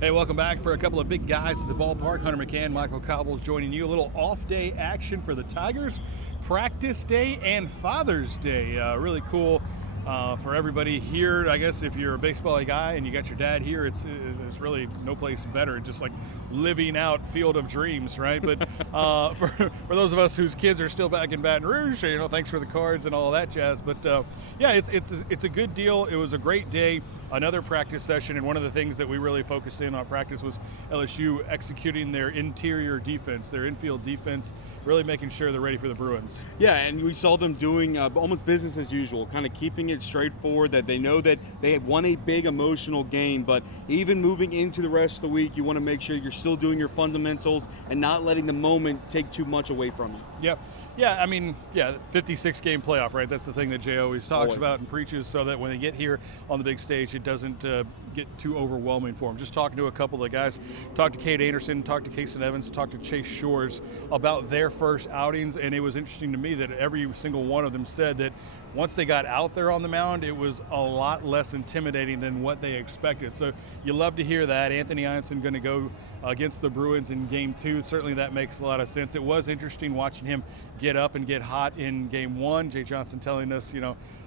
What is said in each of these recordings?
Hey, welcome back for a couple of big guys at the ballpark. Hunter McCann, Michael Cobbles joining you. A little off-day action for the Tigers. Practice day and Father's Day. Really cool for everybody here. I guess if you're a baseball guy and you got your dad here, it's really no place better. Just like living out Field of Dreams, right? But for those of us whose kids are still back in Baton Rouge, thanks for the cards and all that jazz. But yeah, it's a good deal. It was a great day. Another practice session, and one of the things that we really focused in on practice was LSU executing their interior defense, their infield defense, really making sure they're ready for the Bruins. Yeah, and we saw them doing almost business as usual, kind of keeping it straightforward, that they know that they have won a big emotional game, but even moving into the rest of the week, you want to make sure you're still doing your fundamentals and not letting the moment take too much away from you. Yep. Yeah, I mean, 56-game playoff, right? That's the thing that Jay always talks about and preaches, so that when they get here on the big stage, it doesn't get too overwhelming for them. Just talking to a couple of guys, talked to Cade Anderson, talked to Kason Evans, talked to Chase Shores about their first outings, and it was interesting to me that every single one of them said that once they got out there on the mound, it was a lot less intimidating than what they expected. So you love to hear that. Anthony Ianson going to go against the Bruins in Game 2. Certainly that makes a lot of sense. It was interesting watching him get up and get hot in Game 1. Jay Johnson telling us,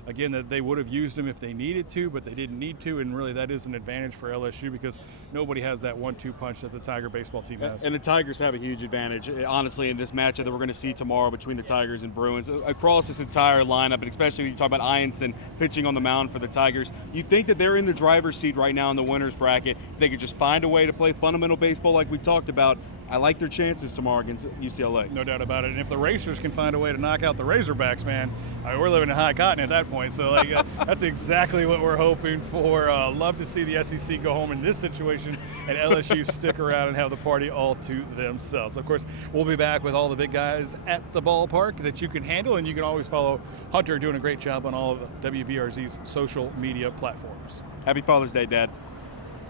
again, that they would have used him if they needed to, but they didn't need to, and really that is an advantage for LSU because nobody has that 1-2 punch that the Tiger baseball team has. And the Tigers have a huge advantage, honestly, in this matchup that we're going to see tomorrow between the Tigers and Bruins across this entire lineup, and especially when you talk about Ianson pitching on the mound for the Tigers. You think that they're in the driver's seat right now in the winner's bracket. If they could just find a way to play fundamental baseball like we talked about, I like their chances tomorrow against UCLA. No doubt about it. And if the Racers can find a way to knock out the Razorbacks, man, we're living in high cotton at that point. So that's exactly what we're hoping for. Love to see the SEC go home in this situation and LSU stick around and have the party all to themselves. Of course, we'll be back with all the big guys at the ballpark that you can handle, and you can always follow Hunter doing a great job on all of WBRZ's social media platforms. Happy Father's Day, Dad.